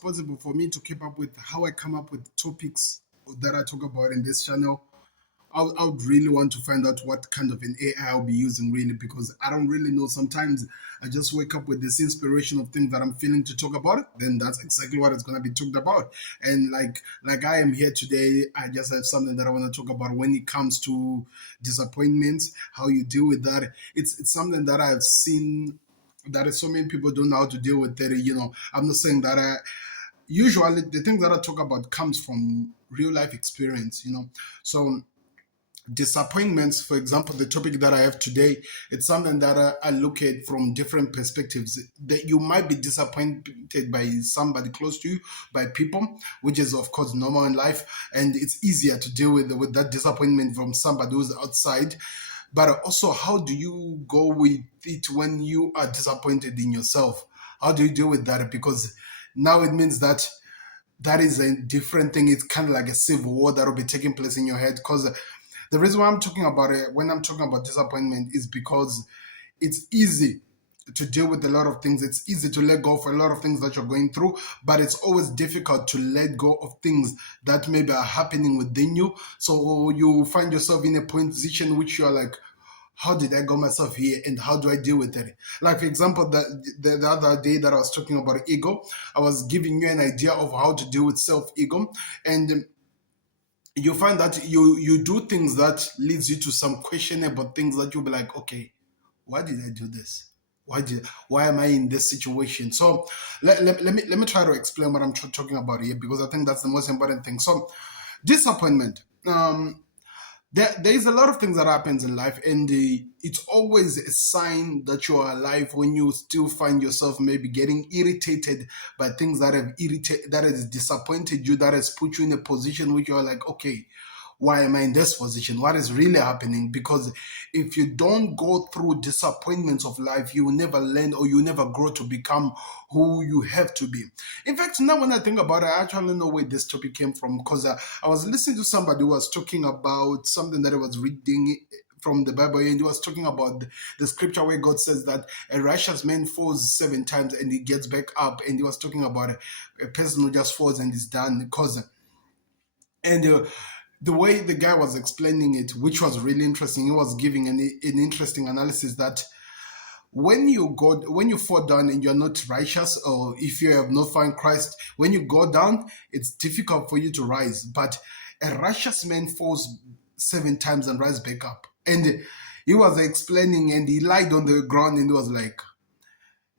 possible for me to keep up with how I come up with topics that I talk about in this channel, I would really want to find out what kind of an AI I'll be using, really, because I don't really know. Sometimes I just wake up with this inspiration of things that I'm feeling to talk about. Then that's exactly what it's gonna be talked about. And like I am here today, I just have something that I want to talk about when it comes to disappointments, how you deal with that. It's something that I've seen that is so many people don't know how to deal with it. I'm not saying that I usually the things that I talk about comes from real life experience. So disappointments, for example, the topic that I have today, it's something that I look at from different perspectives. That you might be disappointed by somebody close to you, by people, which is of course normal in life, and it's easier to deal with that disappointment from somebody who's outside. But also, how do you go with it when you are disappointed in yourself? How do you deal with that? Because now it means that that is a different thing. It's kind of like a civil war that will be taking place in your head. Because the reason why I'm talking about it, when I'm talking about disappointment, is because it's easy to deal with a lot of things. It's easy to let go of a lot of things that you're going through, but it's always difficult to let go of things that maybe are happening within you. So you find yourself in a position which you're like, how did I got myself here and how do I deal with it? Like, for example, the other day that I was talking about ego, I was giving you an idea of how to deal with self-ego. And you find that you do things that leads you to some questionable things that you'll be like, okay, why did I do this? Why am I in this situation? So let me try to explain what I'm talking about here, because I think that's the most important thing. So disappointment. There is a lot of things that happens in life, and it's always a sign that you are alive when you still find yourself maybe getting irritated by things that has disappointed you, that has put you in a position where you're like, okay, why am I in this position? What is really happening? Because if you don't go through disappointments of life, you will never learn or you will never grow to become who you have to be. In fact, now when I think about it, I actually know where this topic came from, because I was listening to somebody who was talking about something that I was reading from the Bible, and he was talking about the scripture where God says that a righteous man falls 7 times and he gets back up, and he was talking about a person who just falls and is done. And the way the guy was explaining it, which was really interesting, he was giving an interesting analysis that when you fall down and you're not righteous, or if you have not found Christ, when you go down, it's difficult for you to rise. But a righteous man falls 7 times and rise back up. And he was explaining, and he lied on the ground, and he was like,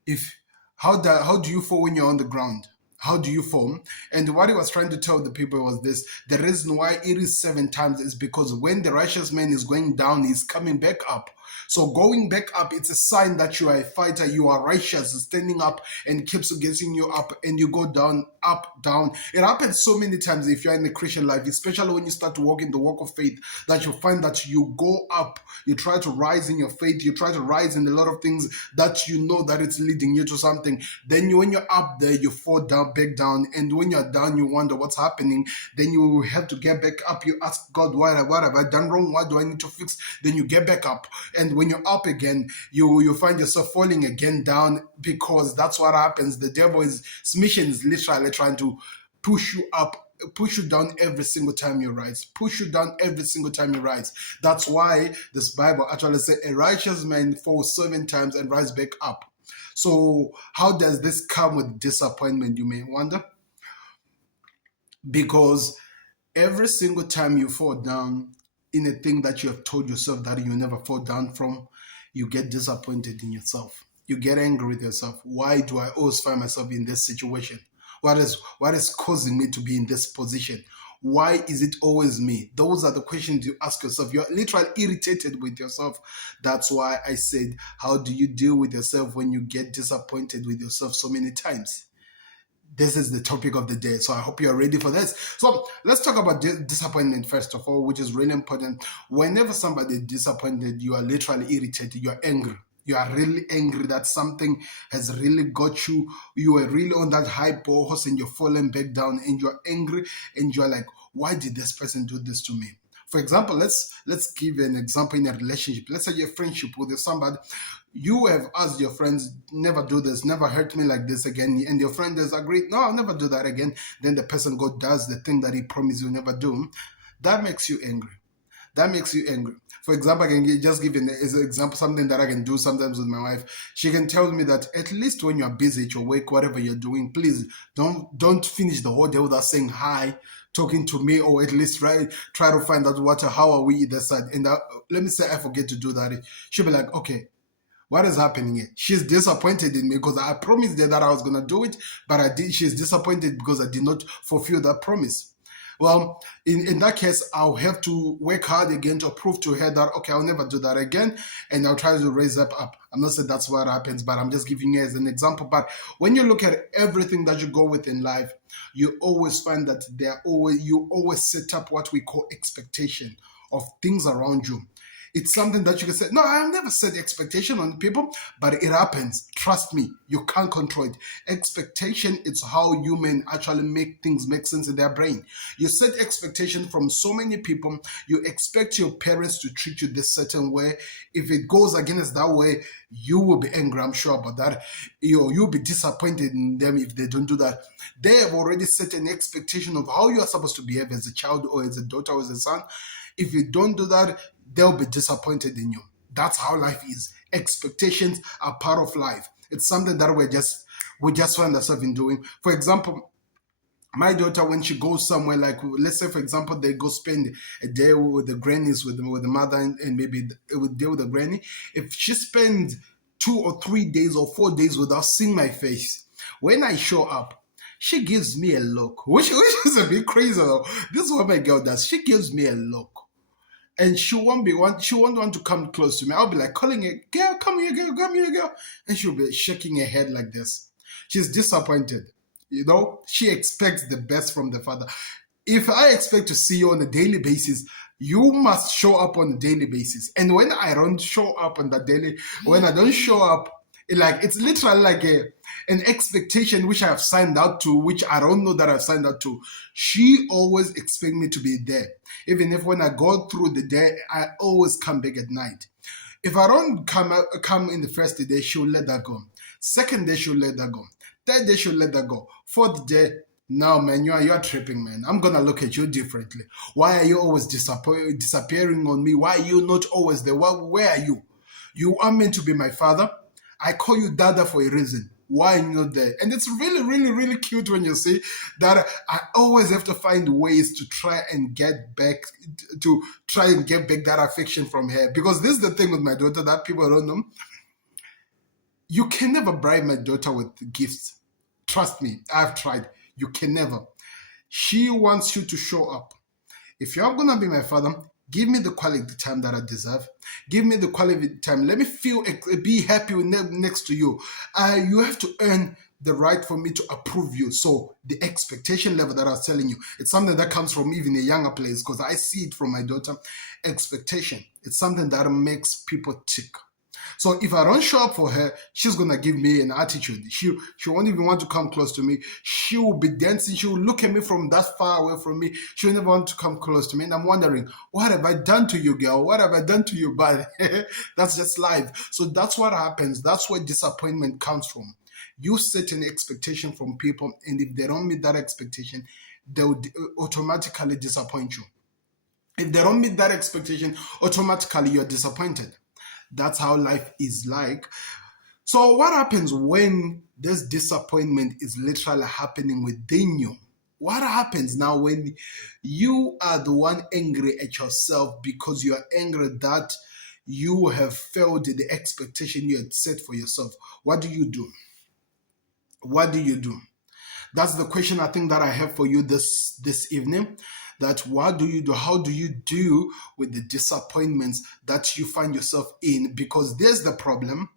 if how do you fall when you're on the ground? How do you fall? And what he was trying to tell the people was this: the reason why it is 7 times is because when the righteous man is going down, he's coming back up. So going back up, it's a sign that you are a fighter, you are righteous, standing up and keeps getting you up, and you go down, up, down. It happens so many times if you're in the Christian life, especially when you start to walk in the walk of faith, that you find that you go up, you try to rise in your faith, you try to rise in a lot of things that you know that it's leading you to something. Then when you're up there, you fall down, back down, and when you're down, you wonder what's happening. Then you have to get back up. You ask God, what have I done wrong? What do I need to fix? Then you get back up, and when you're up again, you find yourself falling again down, because that's what happens. The devil's mission is literally trying to push you up, push you down every single time you rise, push you down every single time you rise. That's why this Bible actually says a righteous man falls 7 times and rise back up. So how does this come with disappointment, you may wonder? Because every single time you fall down in a thing that you have told yourself that you never fall down from, you get disappointed in yourself. You get angry with yourself. Why do I always find myself in this situation? What is causing me to be in this position? Why is it always me? Those are the questions you ask yourself. You're literally irritated with yourself. That's why I said, how do you deal with yourself when you get disappointed with yourself so many times? This is the topic of the day. So I hope you're ready for this. So let's talk about disappointment first of all, which is really important. Whenever somebody is disappointed, you are literally irritated. You're angry. You are really angry that something has really got you. You are really on that high horse and you're falling back down, and you're angry, and you're like, why did this person do this to me? For example, let's give an example in a relationship. Let's say you're friendship with somebody. You have asked your friends, never do this, never hurt me like this again, and your friend has agreed, no, I'll never do that again. Then the person does the thing that he promised you never do. That makes you angry. That makes you angry. For example, I can just give you as an example something that I can do sometimes with my wife. She can tell me that at least when you're busy at your work, whatever you're doing, please don't finish the whole day without saying hi, talking to me, or at least try to find out how are we either side. And let me say I forget to do that. She'll be like, okay, what is happening here? She's disappointed in me because I promised her that I was gonna do it, but I did. She's disappointed because I did not fulfill that promise. Well, in that case, I'll have to work hard again to prove to her that, okay, I'll never do that again. And I'll try to raise up. I'm not saying that's what happens, but I'm just giving you as an example. But when you look at everything that you go with in life, you always find that you always set up what we call expectation of things around you. It's something that you can say, no, I've never set expectation on people, but it happens. Trust me, you can't control it. Expectation, it's how human actually make things make sense in their brain. You set expectation from so many people. You expect your parents to treat you this certain way. If it goes against that way, you will be angry, I'm sure about that. You'll be disappointed in them if they don't do that. They have already set an expectation of how you are supposed to behave as a child or as a daughter or as a son. If you don't do that, they'll be disappointed in you. That's how life is. Expectations are part of life. It's something that we just find ourselves in doing. For example, my daughter, when she goes somewhere, like let's say for example they go spend a day with the grannies, with the mother, and maybe a day with the granny. If she spends 2 or 3 days or 4 days without seeing my face, when I show up, she gives me a look, which is a bit crazy though. This is what my girl does. She gives me a look, and she won't want to come close to me. I'll be like calling her, girl, come here, girl, come here, girl. And she'll be shaking her head like this. She's disappointed. She expects the best from the father. If I expect to see you on a daily basis, you must show up on a daily basis. And when I don't show up on that daily, when I don't show up, it's literally like an expectation which I have signed out to, which I don't know that I've signed out to. She always expects me to be there. Even if when I go through the day, I always come back at night. If I don't come in the first day, she'll let that go. Second day, she'll let that go. Third day, she'll let that go. Fourth day, no, man, you are tripping, man. I'm gonna look at you differently. Why are you always disappearing on me? Why are you not always there? Where are you? You are meant to be my father. I call you Dada for a reason. Why are you not there? And it's really, really, really cute when you see that I always have to find ways to try and get back that affection from her. Because this is the thing with my daughter that people don't know. You can never bribe my daughter with gifts. Trust me, I've tried. You can never. She wants you to show up. If you're going to be my father, give me the quality time that I deserve. Give me the quality time. Let me be happy next to you. You have to earn the right for me to approve you. So the expectation level that I was telling you, it's something that comes from even a younger place because I see it from my daughter. Expectation. It's something that makes people tick. So if I don't show up for her, she's gonna give me an attitude. She won't even want to come close to me. She will be dancing. She will look at me from that far away from me. She will never want to come close to me. And I'm wondering, what have I done to you, girl? What have I done to you, bud? That's just life. So that's what happens. That's where disappointment comes from. You set an expectation from people, and if they don't meet that expectation, they will automatically disappoint you. If they don't meet that expectation, automatically you're disappointed. That's how life is like. So what happens when this disappointment is literally happening within you? What happens now when you are the one angry at yourself because you are angry that you have failed the expectation you had set for yourself? What do you do? What do you do? That's the question I think that I have for you this evening. That what do you do? How do you deal with the disappointments that you find yourself in? Because there's the problem.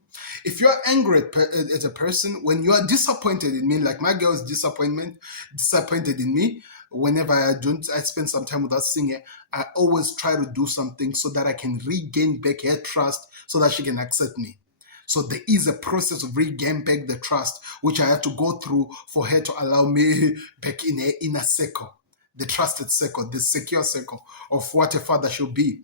If you're angry at a person, when you are disappointed in me, like my girl is disappointed in me, whenever I spend some time without seeing her, I always try to do something so that I can regain back her trust so that she can accept me. So there is a process of regaining back the trust, which I have to go through for her to allow me back in her inner circle, the trusted circle, the secure circle of what a father should be.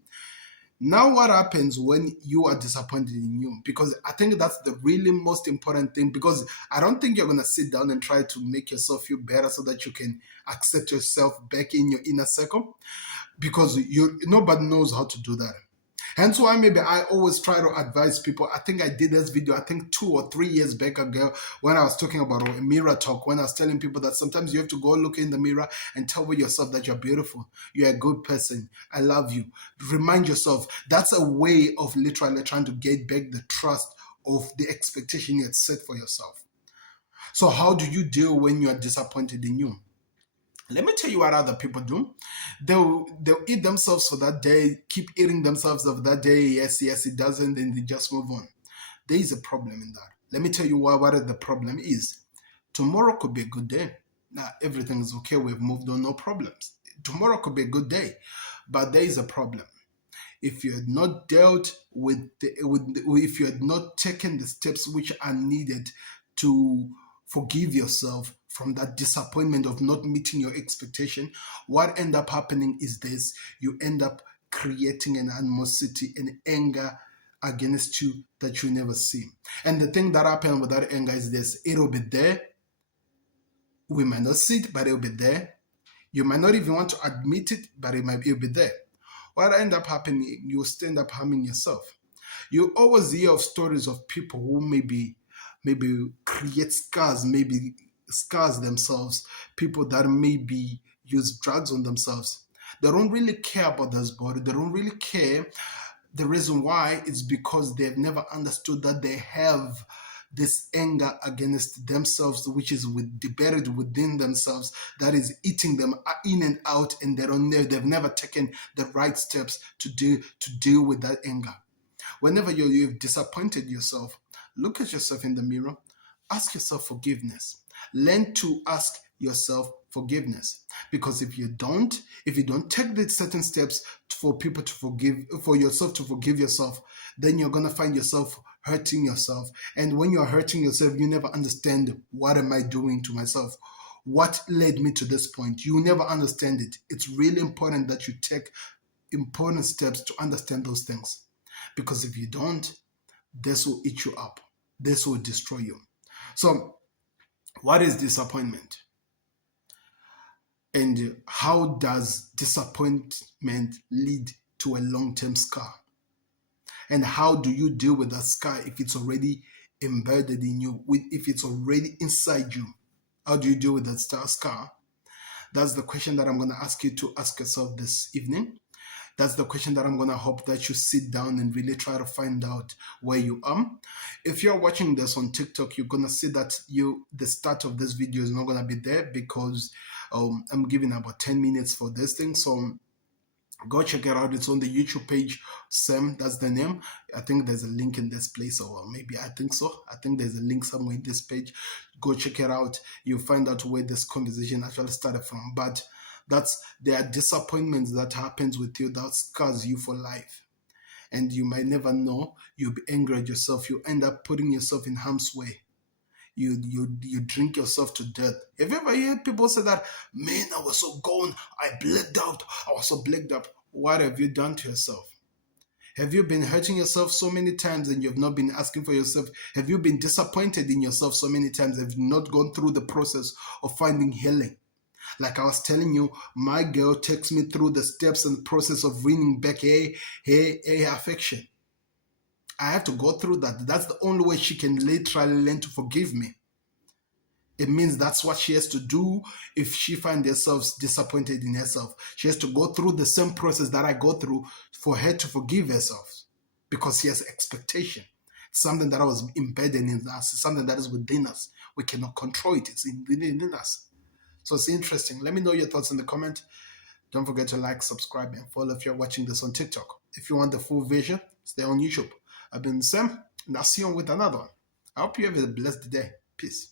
Now, what happens when you are disappointed in you? Because I think that's the really most important thing. Because I don't think you're going to sit down and try to make yourself feel better so that you can accept yourself back in your inner circle. Because nobody knows how to do that. Hence why maybe I always try to advise people. I think I did this video, I think 2 or 3 years back ago, when I was talking about a mirror talk, when I was telling people that sometimes you have to go look in the mirror and tell yourself that you're beautiful, you're a good person, I love you. Remind yourself. That's a way of literally trying to get back the trust of the expectation you had set for yourself. So how do you deal when you are disappointed in you? Let me tell you what other people do. They'll eat themselves for that day, keep eating themselves of that day. Yes, yes, it doesn't, and they just move on. There is a problem in that. Let me tell you what the problem is. Tomorrow could be a good day. Now everything is okay. We've moved on, no problems. Tomorrow could be a good day, but there is a problem. If you had not dealt if you had not taken the steps which are needed to forgive yourself from that disappointment of not meeting your expectation, what end up happening is this: you end up creating an animosity and anger against you that you never see. And the thing that happens with that anger is this: it'll be there. We might not see it, but it'll be there. You might not even want to admit it, but it'll be there. What end up happening, you stand up harming yourself. You always hear of stories of people who maybe create scars, maybe scars themselves, people that maybe use drugs on themselves. They don't really care about this body. They don't really care. The reason why is because they've never understood that they have this anger against themselves, which is buried within themselves, that is eating them in and out, and they've never taken the right steps to deal with that anger. Whenever you've disappointed yourself, look at yourself in the mirror, ask yourself forgiveness. Learn to ask yourself forgiveness. Because if you don't take the certain steps for people to forgive, for yourself to forgive yourself, then you're going to find yourself hurting yourself. And when you're hurting yourself, you never understand, what am I doing to myself? What led me to this point? You never understand it. It's really important that you take important steps to understand those things. Because if you don't, this will eat you up. This will destroy you. So, what is disappointment? And how does disappointment lead to a long-term scar? And how do you deal with that scar if it's already embedded in you, if it's already inside you? How do you deal with that scar? That's the question that I'm going to ask you to ask yourself this evening. That's the question that I'm going to hope that you sit down and really try to find out where you are. If you're watching this on TikTok, you're going to see that the start of this video is not going to be there because I'm giving about 10 minutes for this thing. So go check it out. It's on the YouTube page, Sam, that's the name. I think there's a link in this place, or maybe I think so. I think there's a link somewhere in this page. Go check it out. You'll find out where this conversation actually started from. But there are disappointments that happens with you that scars you for life. And you might never know. You'll be angry at yourself. You end up putting yourself in harm's way. You drink yourself to death. Have you ever heard people say that, man, I was so gone, I blacked out, I was so blacked up? What have you done to yourself? Have you been hurting yourself so many times and you've not been asking for yourself? Have you been disappointed in yourself so many times and have not gone through the process of finding healing? Like I was telling you, my girl takes me through the steps and process of winning back her affection. I have to go through that. That's the only way she can literally learn to forgive me. It means that's what she has to do if she finds herself disappointed in herself. She has to go through the same process that I go through for her to forgive herself, because she has expectation. It's something that was embedded in us. It's something that is within us. We cannot control it. It's within us. So it's interesting. Let me know your thoughts in the comment. Don't forget to like, subscribe, and follow if you're watching this on TikTok. If you want the full version, stay on YouTube. I've been Sam, and I'll see you with another one. I hope you have a blessed day. Peace.